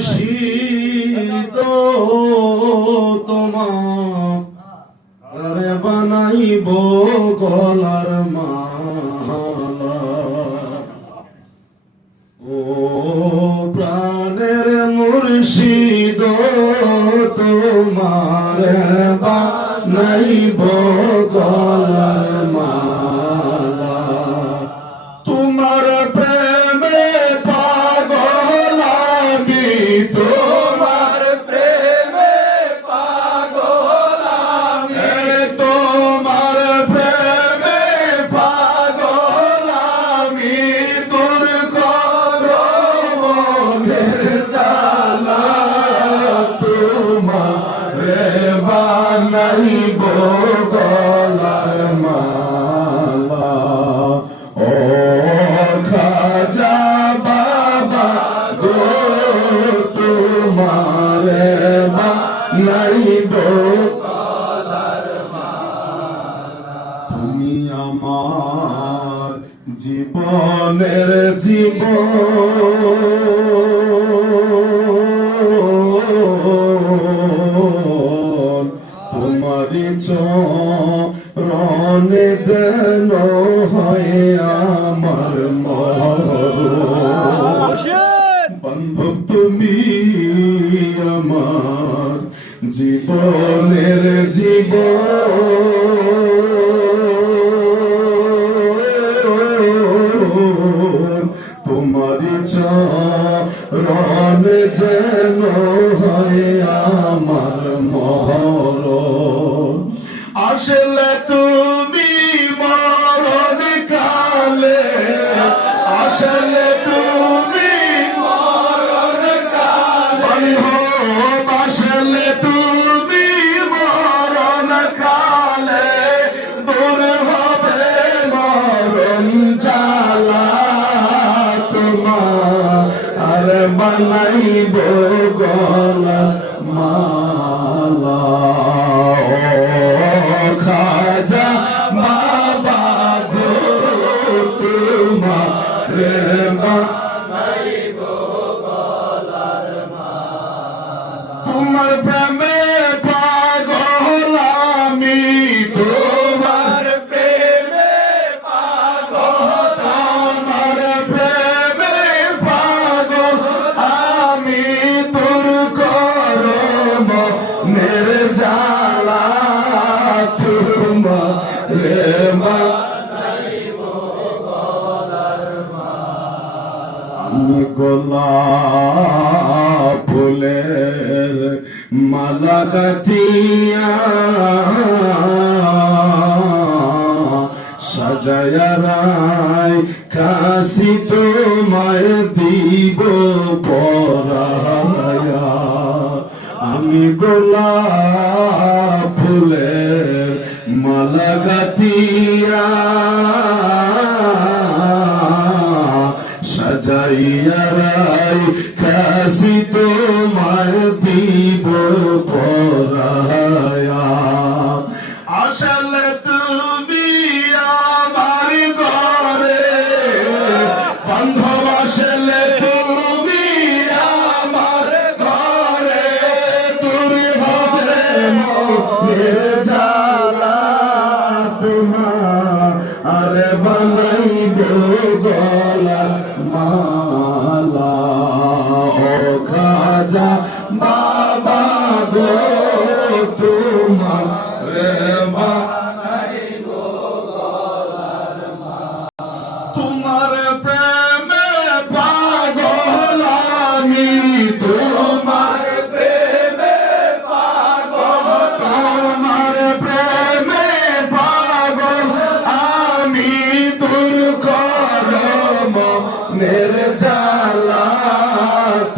মুর্শিদ তোমার বানাইব গলার মালা। ও প্রাণের মুর্শিদ তোমার বানাইব গলার মালা। তোমার প্রেমে পাগল আমি, তোমার প্রেমে পাগল আমি, তোমার প্রেমে পাগল আমি। তোর করমনের জ্বালা তোমার বানাইব গলার মালা। ও খাজা বাবা গো তোমার বানাইব গলার মালা। তুমি আমার জীবনের জীবন, তোমারি চরণে যেন হয় আমার মরণ। বান্ধব তুমি আমার জীবনের জীবন, তোমারি চরণে যেন হয় আমার মরণ। আসলে তুমি মরণ কালে, আসলে তুমি মরণ কালে, আসলে তুমি মরণ কালে দূর হবে মরণ জ্বালা। তোমার আর বানাইব গলার মালা। খাজা বাবা গো তোমার বানাইব গলার মালা। তোমার প্রেমে পাগল আমি, তোমার প্রেমে পাগল, তোমার প্রেমে পাগল আমি। তোর করমনের জ্বালা তোমার বানাইব গলার মালা। আমি গোলাপ ফুলের মালা গাঁথিয়া সাজায়া রায় কাশি তোমায় দিব পরায়া। আমি গোলাপ ফুলের মালা গাঁথিয়া সাজাইয়া রায় কাশি তোমায় দিব পরায়া। আসলে তুমি আমার ঘরে বান্ধব, আসলে তুমি আমার ঘরে দূর হবে মনের জ্বালা। তোমার আর বানাইব গলার মালা। ও খাজা বাবা গো তোমার বানাইব গলার মালা। তোমার প্রেমে পাগল আমি, তোমার প্রেমে পাগল, তোমার প্রেমে পাগল আমি। দূর করমনের জ্বালা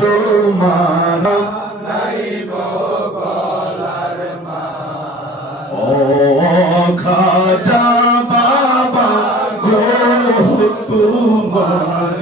তোমার বানাইব গলার মালা। ও খাজা বাবা গো তোমার